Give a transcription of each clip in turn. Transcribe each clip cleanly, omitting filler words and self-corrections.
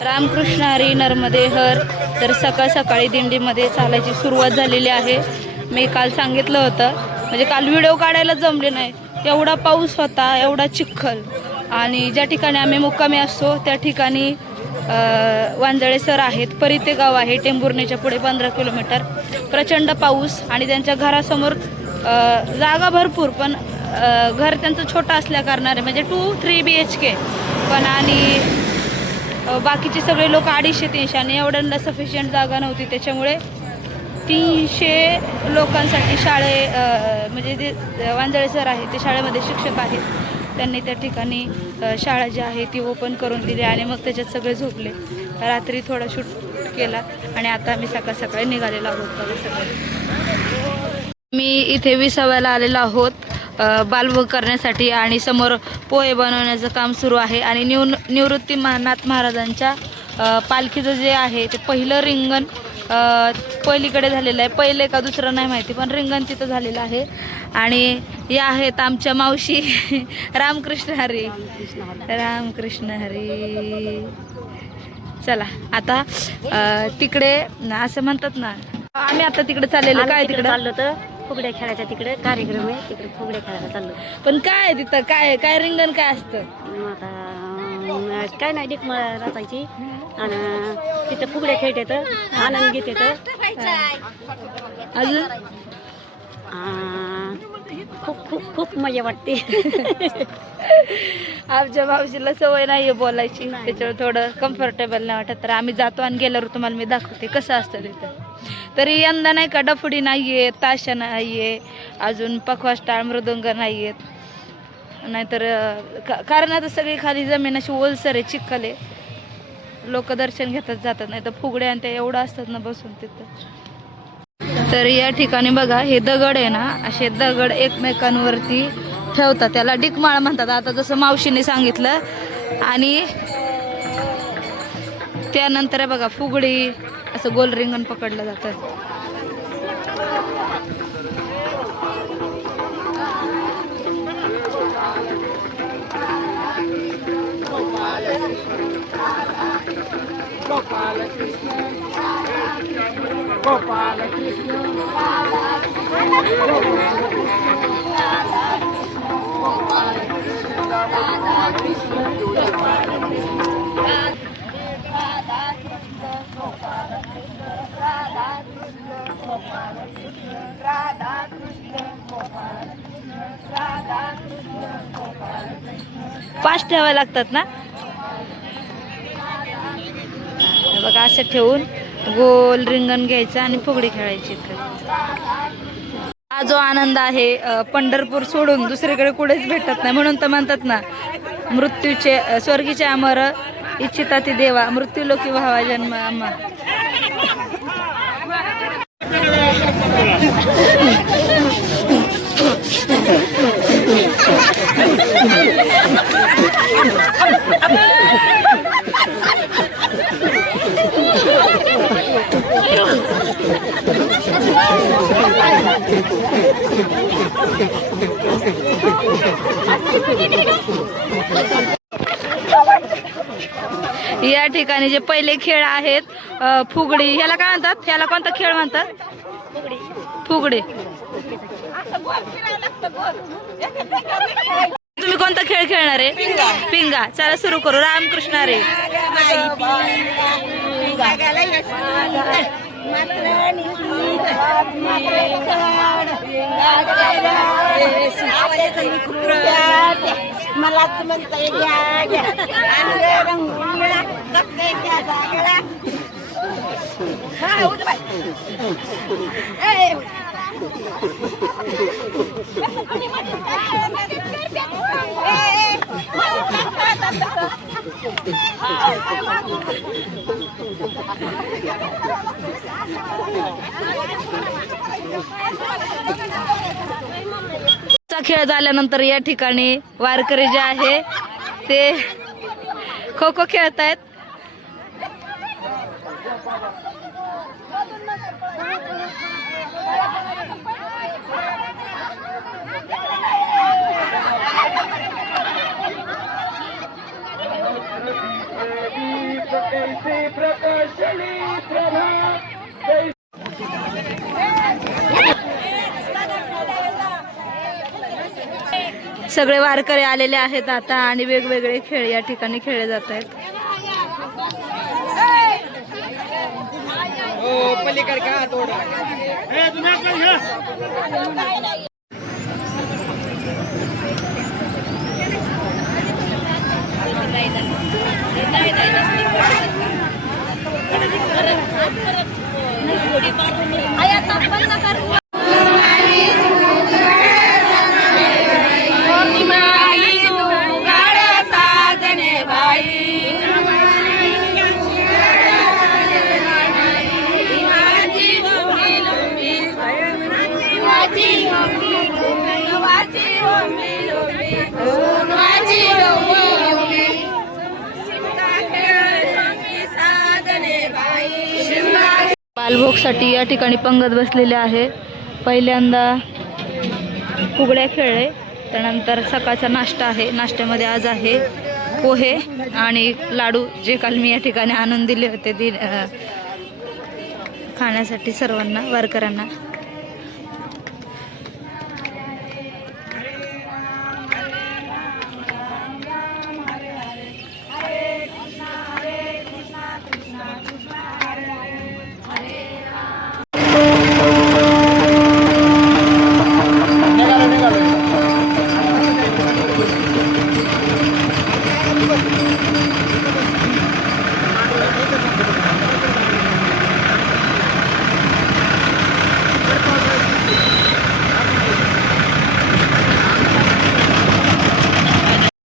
रामकृष्ण हरी नर्मदे हर. तर सकाळ सकाळी दिंडीमध्ये चालायची सुरुवात झालेली आहे. मी काल सांगितलं होतं, म्हणजे काल व्हिडिओ काढायला जमले नाही, एवढा पाऊस होता, एवढा चिखल. आणि ज्या ठिकाणी आम्ही मुक्कामी असतो त्या ठिकाणी वांजळे सर आहेत, परिते गाव आहे, टेंभुर्णीच्या पुढे 15 किलोमीटर. प्रचंड पाऊस आणि त्यांच्या घरासमोर जागा भरपूर, पण घर त्यांचं छोटं असल्या कारणाने म्हणजे 2-3 BHK पण, आणि बाकीचे सगळे लोक 250-300 आणि एवढ्यांना सफिशियंट जागा नव्हती. त्याच्यामुळे 300 लोकांसाठी म्हणजे जे वांजळे सर आहेत ते शाळेमध्ये शिक्षक आहेत, त्यांनी त्या ठिकाणी शाळा जी आहे ती ओपन करून दिली आणि मग त्याच्यात सगळे झोपले. रात्री थोडा शूट केला आणि आता आम्ही सकाळ सकाळी निघालेलो आहोत बघा सगळे. मी इथे विसाव्याला आलेलो आहोत बालभोग करण्यासाठी आणि समोर पोहे बनवण्याचं काम सुरू आहे. आणि निवृत्ती नाथ महाराजांच्या पालखीचं जे आहे ते पहिलं रिंगण पहिलीकडे झालेलं आहे. पहिले का दुसरं नाही माहिती, पण रिंगण तिथं झालेलं आहे. आणि या आहेत आमच्या मावशी. रामकृष्ण हरी. रामकृष्ण हरी. चला आता तिकडे असं म्हणतात ना, आम्ही आता तिकडे चाललेलो. काय तिकडे चाललो तर फुगड्या खेळायचा, तिकडे कार्यक्रम आहे, तिकडे फुगड्या खेळायला चाललो. पण काय तिथं काय काय रिंगण काय असतं? आता काय नाही, डिकमळ रचायची आणि तिथं फुगड्या खेळते तर आनंद घेते तर अजून खूप खूप खूप मजा वाटते. आमच्या मावशीला सवय नाहीये बोलायची, त्याच्यावर थोडं कम्फर्टेबल नाही वाटत. तर आम्ही जातो आणि गेल्यावर तुम्हाला मी दाखवते कसं असतं तिथं. तरी यंदा नाही का डफडी नाहीये, ताशा नाहीये, अजून पखवाज टाळ मृदुंग नाहीयेत. नाहीतर कारण आता सगळी खाली जमीन अशी ओलसर आहे, चिखल आहे, लोक दर्शन घेतात जातात. नाही तर फुगड्या आणि ते एवढं असतात ना बसून तिथं. तर या ठिकाणी बघा हे दगड आहे ना, असे दगड एकमेकांवरती ठेवतात, त्याला डिकमाळ म्हणतात, आता जसं मावशीने सांगितलं. आणि त्यानंतर आहे बघा फुगडी, असं गोल रिंगण पकडलं जातं. पाच ठेवावे लागतात ना बघा, असं ठेवून गोल रिंगण घ्यायचं आणि फुगडी खेळायची. हा जो आनंद आहे पंढरपूर सोडून दुसरीकडे कुठेच भेटत नाही. म्हणून तर म्हणतात ना, मृत्यूचे स्वर्गीचे अमर इच्छिता ती देवा, मृत्यू लोकी व्हावा जन्म आम्हा. या ठिकाणी जे पहिले खेळ आहेत फुगडी, ह्याला काय म्हणतात, ह्याला कोणता खेळ म्हणतात? फुगडी. तुम्ही कोणता खेळ खेळणार आहे? पिंगा. चला सुरू करू. रामकृष्ण रे. मलाच म्हणता खेळ झाल्यानंतर या ठिकाणी वारकरी जे आहे ते खो खो खेळतायत. सगळे वारकरी आलेले आहेत आता आणि वेगवेगळे खेळ या ठिकाणी खेळले जात आहेत. बालभोगसाठी या ठिकाणी पंगत बसलेले आहे. पहिल्यांदा फुगड्या खेळले, त्यानंतर सकाळचा नाश्ता आहे. नाश्त्यामध्ये आज आहे पोहे आणि लाडू, जे काल मी या ठिकाणी आणून दिले होते खाण्यासाठी सर्वांना वारकऱ्यांना.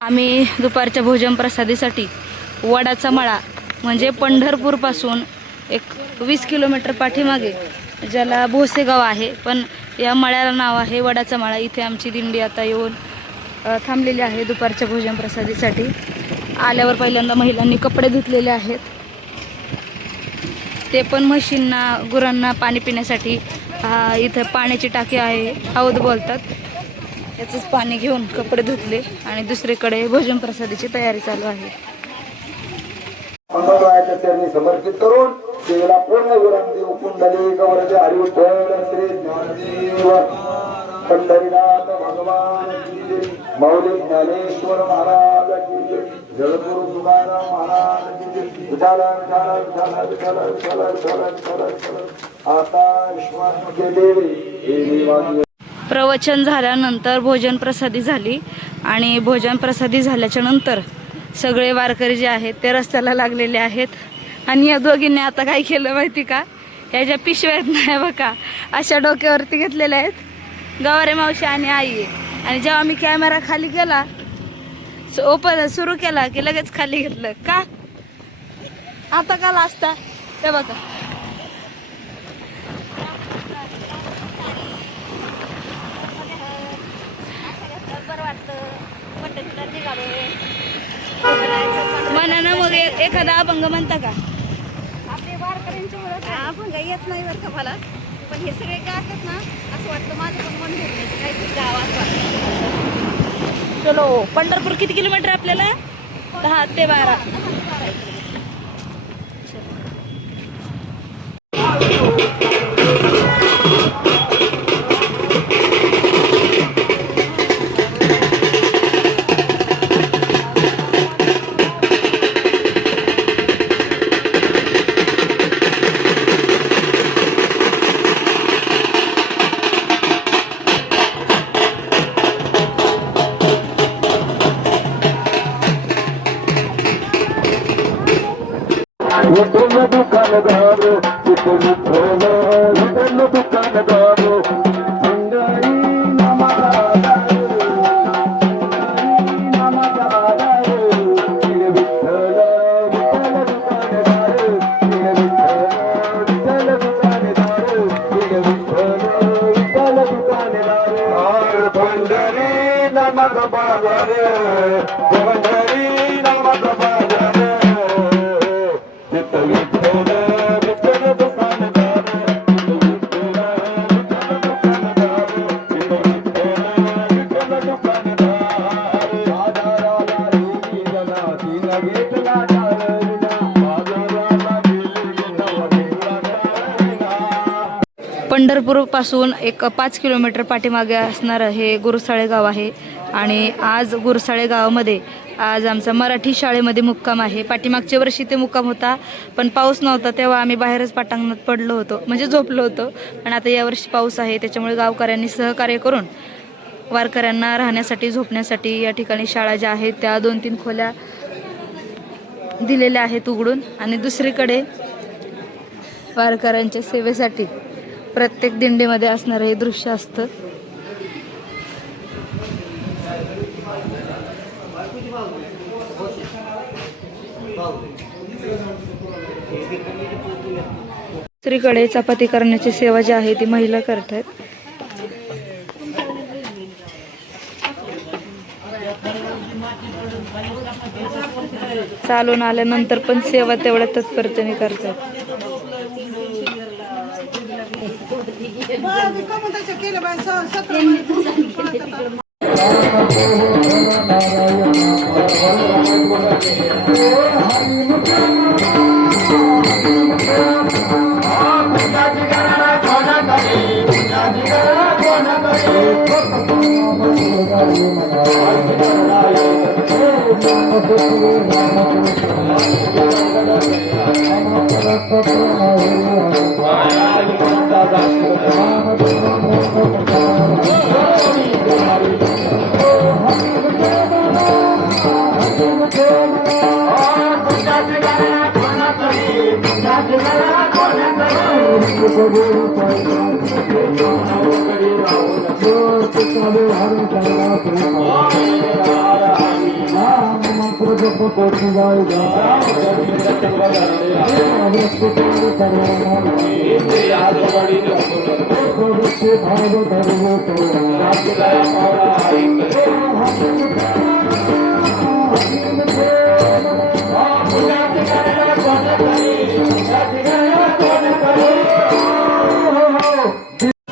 आम्ही दुपारच्या भोजन प्रसादीसाठी वडाचा मळा म्हणजे पंढरपूरपासून एक 20 किलोमीटर पाठीमागे ज्याला भोसेगाव आहे, पण या मळ्याला नाव आहे वडाचा मळा. इथे आमची दिंडी आता येऊन थांबलेली आहे दुपारच्या भोजन प्रसादीसाठी. आल्यावर पहिल्यांदा महिलांनी कपडे धुतलेले आहेत, ते पण म्हशींना गुरांना पाणी पिण्यासाठी. इथं पाण्याची टाकी आहे, हौद बोलतात, याचंच पाणी घेऊन कपडे धुतले आणि दुसरीकडे भोजन प्रसादीची तयारी चालू आहे. मंगळवारच्या चरणी समर्पित करून देवाला पूर्ण विरामदेव कुंडली गौरव हरिविठ्ठल श्री ज्ञानदेव पंढरीनाथ भगवान की जय. माऊली ज्ञानेश्वर महाराज की जय. जगद्गुरु तुकाराम महाराज की जय. विठाला विठाला विठाला विठाला विठाला विठाला विठाला विठाला. आता विश्वात्मके देवी हे देवानी. प्रवचन झाल्यानंतर भोजन प्रसादी झाली आणि भोजन प्रसादी झाल्याच्या नंतर सगळे वारकरी जे आहेत ते रस्त्याला लागलेले आहेत. आणि या दोघींनी आता काय केलं माहिती का, ह्या ज्या पिशव्या आहेत नाही बघा, अशा डोक्यावरती घेतलेल्या आहेत, गवारे मावशी आणि आई आहे. आणि जेव्हा मी कॅमेरा खाली केला, ओपन सुरू केला की लगेच खाली घेतलं. का आता काल असता ते बघा. म्हणा ना मग एखादा अभंग म्हणता का? आपले वारकऱ्यांच्या अभंग येत नाही बरं का मला, पण हे सगळे गातात ना, असं वाटतं माझं पण मन घेतलं काहीतरी गावात वाटतं. चलो, पंढरपूर किती किलोमीटर आपल्याला? 10 ते 12. विठ्ठल दुकानदार विठ्ठल विठ्ठल दुकानदार पंढरी नामाला नामाला विठ्ठल विठ्ठल दुकानदार विठ्ठल दुकानदार विठ्ठल दुकानदार पंढरी नामाचा बाजार पंढरी नामाचा बाजार. पंढरपूरपासून एक 5 किलोमीटर पाठीमागे असणारं हे गुरसाळे गाव आहे. आणि आज गुरसाळे गावामध्ये आज आमचा मराठी शाळेमध्ये मुक्काम आहे. पाठीमागच्या वर्षी ते मुक्काम होता, पण पाऊस नव्हता तेव्हा आम्ही बाहेरच पटांगणात पडलो होतो, म्हणजे झोपलो होतो. पण आता यावर्षी पाऊस आहे, त्याच्यामुळे गावकऱ्यांनी सहकार्य करून वारकऱ्यांना राहण्यासाठी झोपण्यासाठी या ठिकाणी शाळा ज्या आहेत त्या 2-3 खोल्या दिलेल्या आहेत उघडून. आणि दुसरीकडे वारकऱ्यांच्या सेवेसाठी प्रत्येक दिंडीमध्ये असणारं हे दृश्य असतं. दुसरीकडे चपाती करण्याची सेवा जी आहे ती महिला करतात. चालून आल्यानंतर पण सेवा तेवढ्या तत्परतेने करतात.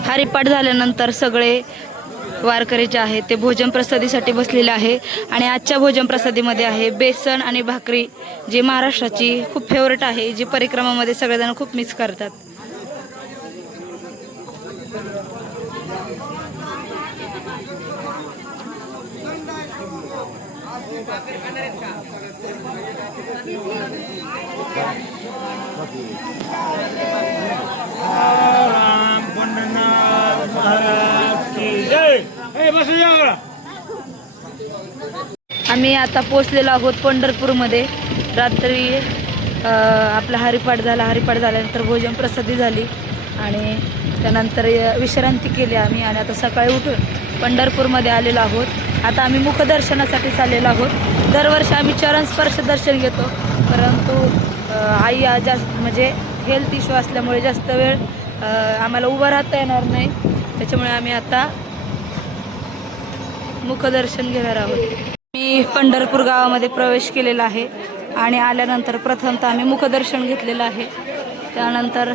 हरिपाठ झाल्यानंतर सगळे वारकरी जे आहेत ते भोजन प्रसादीसाठी बसलेले आहे. आणि आजच्या भोजन प्रसादीमध्ये आहे बेसन आणि भाकरी, जी महाराष्ट्राची खूप फेवरेट आहे, जी परिक्रमामध्ये सगळेजण खूप मिस करतात. आम्ही आता पोचलेलो आहोत पंढरपूरमध्ये. रात्री आपला हरिपाठ झाल्यानंतर भोजन प्रसादी झाली आणि त्यानंतर विश्रांती केली आम्ही. आणि आता सकाळी उठून पंढरपूरमध्ये आलेलो आहोत. आता आम्ही मुखदर्शनासाठी चाललेलो आहोत. दरवर्षी आम्ही चरण स्पर्श दर्शन घेतो, परंतु आई जास्त म्हणजे हेल्थ इश्यू असल्यामुळे जास्त वेळ आम्हाला उभं राहता येणार नाही, त्याच्यामुळे आम्ही आता मुखदर्शन घेणार आहोत. मी पंढरपूर गावामध्ये प्रवेश केलेला आहे आणि आल्यानंतर प्रथमतः आम्ही मुखदर्शन घेतलेलं आहे. त्यानंतर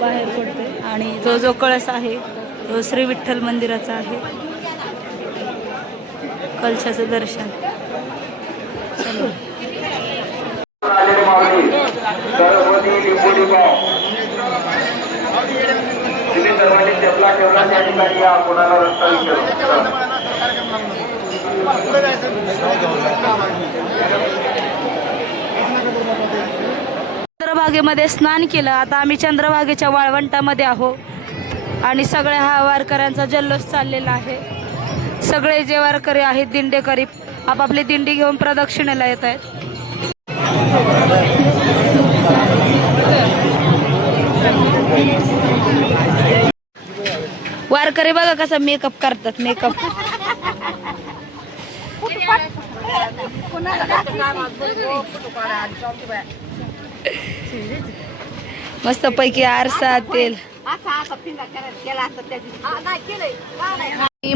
बाहेर पडते आणि जो कळस आहे तो श्री विठ्ठल मंदिराचा आहे. कलशाचं दर्शन. चंद्रभागेमध्ये स्नान केलं. आता आम्ही चंद्रभागेच्या वाळवंटामध्ये आहोत आणि सगळ्या हा वारकऱ्यांचा जल्लोष चाललेला आहे. सगळे जे वारकरी आहेत दिंडेकरी आपापली दिंडी घेऊन प्रदक्षिणेला येत आहेत. वारकरी बघा कसा मेकअप करतात. मेकअप मस्त पैकी आरसा तेल.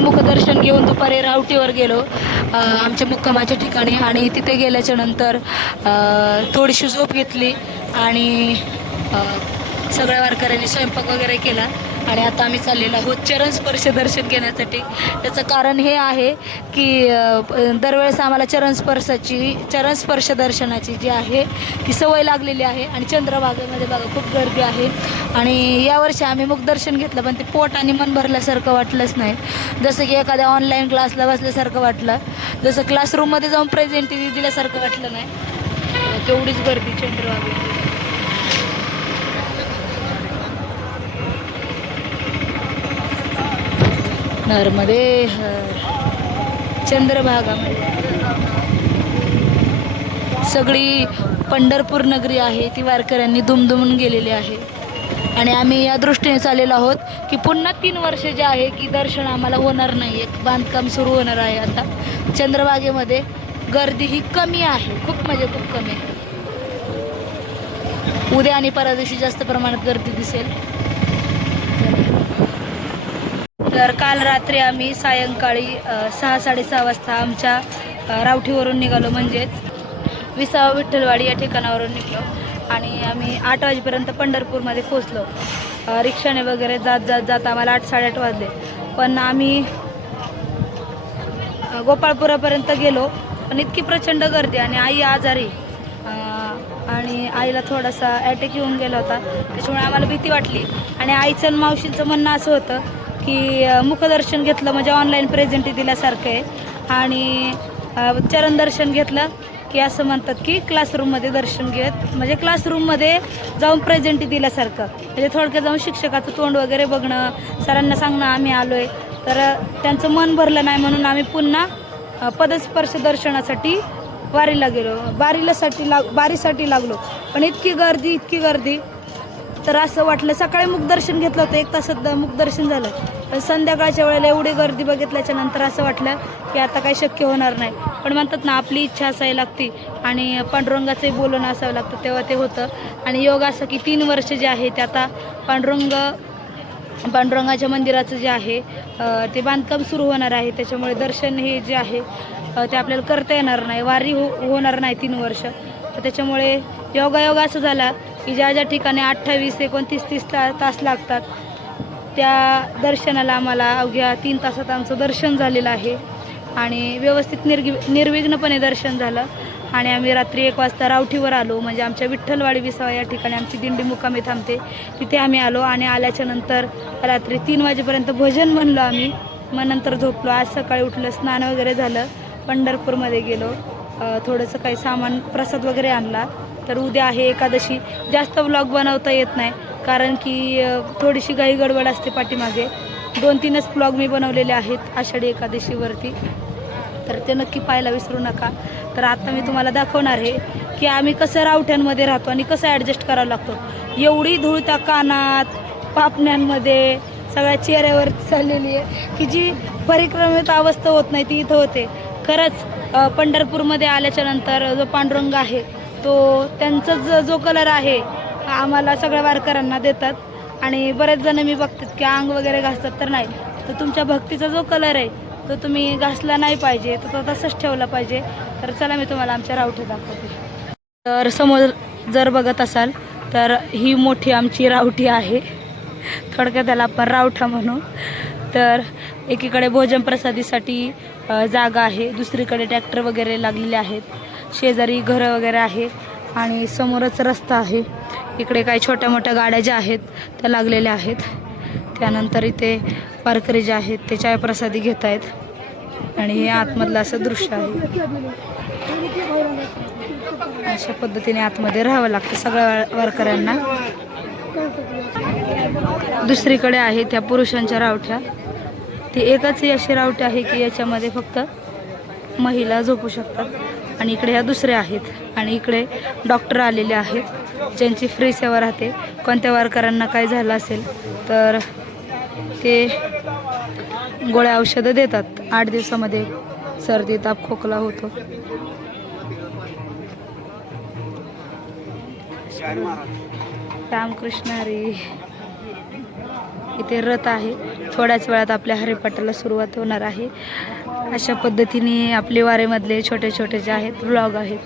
मुखदर्शन घेऊन दुपारी रावटीवर गेलो आमच्या मुक्कामाच्या ठिकाणी. आणि तिथे गेल्याच्या नंतर थोडीशी झोप घेतली आणि सगळ्या वारकऱ्यांनी स्वयंपाक वगैरे केला आणि आता आम्ही चाललेलो आहोत चरण स्पर्श दर्शन घेण्यासाठी. त्याचं कारण हे आहे की दरवेळेस आम्हाला चरण स्पर्श दर्शनाची जी आहे ती सवय लागलेली आहे. आणि चंद्रभागेमध्ये बघा खूप गर्दी आहे. आणि यावर्षी आम्ही मुखदर्शन घेतलं पण ते पोट आणि मन भरल्यासारखं वाटलंच नाही. जसं की एखाद्या ऑनलाईन क्लासला बसल्यासारखं वाटलं, जसं क्लासरूममध्ये जाऊन प्रेझेंटी दिल्यासारखं वाटलं नाही. तेवढीच गर्दी चंद्रभागेमध्ये. नर्मदे हर चंद्रभागामध्ये सगळी पंढरपूर नगरी आहे ती वारकऱ्यांनी दुमदुमून गेलेली आहे. आणि आम्ही या दृष्टीने चाललेलो आहोत की पुन्हा 3 वर्ष जे आहे की दर्शन आम्हाला होणार नाही. एक बांधकाम सुरू होणार आहे आता. चंद्रभागेमध्ये गर्दी ही कमी आहे, खूप म्हणजे खूप कमी आहे. उद्या आणि परवा दिवशी जास्त प्रमाणात गर्दी दिसेल. तर काल रात्री आम्ही सायंकाळी 6-6:30 वाजता आमच्या रावठीवरून निघालो, म्हणजेच 20 विठ्ठलवाडी या ठिकाणावरून निघलो. आणि आम्ही 8 वाजेपर्यंत पंढरपूरमध्ये पोचलो. रिक्षाने वगैरे जात आम्हाला 8-8:30 वाजले. पण आम्ही गोपाळपुरापर्यंत गेलो, पण इतकी प्रचंड गर्दी आणि आई आजारी आणि आईला थोडासा अटॅक येऊन गेला होता. त्याच्यामुळे आम्हाला भीती वाटली. आणि आईचं आणि मावशींचं म्हणणं असं होतं की मुखदर्शन घेतलं म्हणजे ऑनलाईन प्रेझेंटी दिल्यासारखं आहे. आणि चरण दर्शन घेतलं की असं म्हणतात की क्लासरूममध्ये दर्शन घेत म्हणजे क्लासरूममध्ये जाऊन प्रेझेंटी दिल्यासारखं. म्हणजे थोडक्यात जाऊन शिक्षकाचं तोंड वगैरे बघणं, सरांना सांगणं आम्ही आलो आहे. तर त्यांचं मन भरलं नाही म्हणून आम्ही पुन्हा पदस्पर्श दर्शनासाठी वारीला गेलो. बारीसाठी लागलो. पण इतकी गर्दी तर असं वाटलं. सकाळी मुखदर्शन घेतलं होतं, 1 तासात मुखदर्शन झालं. पण संध्याकाळच्या वेळेला एवढी गर्दी बघितल्याच्या नंतर असं वाटलं की आता काही शक्य होणार नाही. पण म्हणतात ना, आपली इच्छा असावी लागते आणि पांडुरंगाचंही बोलणं असावं लागतं, तेव्हा ते होतं. आणि योग असं की 3 वर्ष जे आहे ते आता पांडुरंगाच्या मंदिराचं जे आहे ते बांधकाम सुरू होणार आहे. त्याच्यामुळे दर्शन हे जे आहे ते आपल्याला करता येणार नाही. वारी होणार नाही 3 वर्ष. तर त्याच्यामुळे योगायोग असं झाला की ज्या ठिकाणी 28, 29, 30 तास लागतात त्या दर्शनाला आम्हाला अवघ्या 3 तासात आमचं दर्शन झालेलं आहे. आणि व्यवस्थित निर्विघ्नपणे दर्शन झालं. आणि आम्ही रात्री 1 वाजता रावठीवर आलो, म्हणजे आमच्या विठ्ठलवाडी 20 या ठिकाणी आमची दिंडी मुक्कामी थांबते, तिथे आम्ही आलो. आणि आल्याच्या नंतर रात्री 3 वाजेपर्यंत भजन म्हणलो आम्ही. मग नंतर झोपलो. आज सकाळी उठलं, स्नान वगैरे झालं, पंढरपूरमध्ये गेलो, थोडंसं काही सामान प्रसाद वगैरे आणला. तर उद्या आहे एकादशी. जास्त व्लॉग बनवता येत नाही कारण की थोडीशी घाई गडबड असते पाठीमागे. 2-3च व्लॉग मी बनवलेले आहेत आषाढी एकादशीवरती, तर ते नक्की पाहायला विसरू नका. तर आता मी तुम्हाला दाखवणार आहे की आम्ही कसं रावठ्यांमध्ये राहतो आणि कसं ॲडजस्ट करावं लागतो. एवढी धूळ त्या कानात, पापण्यांमध्ये, सगळ्या चेहऱ्यावर चाललेली आहे की जी परिक्रमेत अवस्था होत नाही ती इथं होते. खरंच पंढरपूरमध्ये आल्याच्या नंतर जो पांडुरंग आहे तो त्यांचा जो कलर आहे आम्हाला सगळ्या वारकऱ्यांना देतात. आणि बरेच जण मी बघतात की अंग वगैरे घासतात, तर नाही, तर तुमच्या भक्तीचा जो कलर आहे तो तुम्ही घासला नाही पाहिजे, तो तसंच ठेवला पाहिजे. तर चला मी तुम्हाला आमच्या रावठी दाखवते. तर समोर जर बघत असाल तर ही मोठी आमची रावठी आहे, थोडक्यात त्याला आपण रावठा म्हणू. तर एकीकडे भोजन प्रसादीसाठी जागा आहे, दुसरीकडे ट्रॅक्टर वगैरे लागलेले आहेत, शेजारी घरं वगैरे आहे आणि समोरच रस्ता आहे. इकडे काही छोट्या मोठ्या गाड्या ज्या आहेत त्या लागलेल्या आहेत. त्यानंतर इथे वारकरी जे आहेत ते चायप्रसादी घेत आहेत. आणि हे आतमधलं असं दृश्य आहे. अशा पद्धतीने आतमध्ये राहावं लागतं सगळ्या वारकऱ्यांना. दुसरीकडे आहे त्या पुरुषांच्या रावठ्या. ती एकच अशी रावटी आहे की याच्यामध्ये फक्त महिला झोपू शकतात. आणि इकडे ह्या दुसऱ्या आहेत. आणि इकडे डॉक्टर आलेले आहेत ज्यांची फ्री सेवा राहते. कोणत्या वारकऱ्यांना काय झालं असेल तर ते गोळ्या औषधं देतात. 8 दिवसामध्ये सर्दी, ताप, खोकला होतो. रामकृष्ण हरी. इथे रथ आहे. थोड्याच वेळात आपल्या हरिपाठाला सुरुवात होणार आहे. अशा पद्धतीने आपले वारेमधले छोटे छोटे जे आहेत व्लॉग आहेत.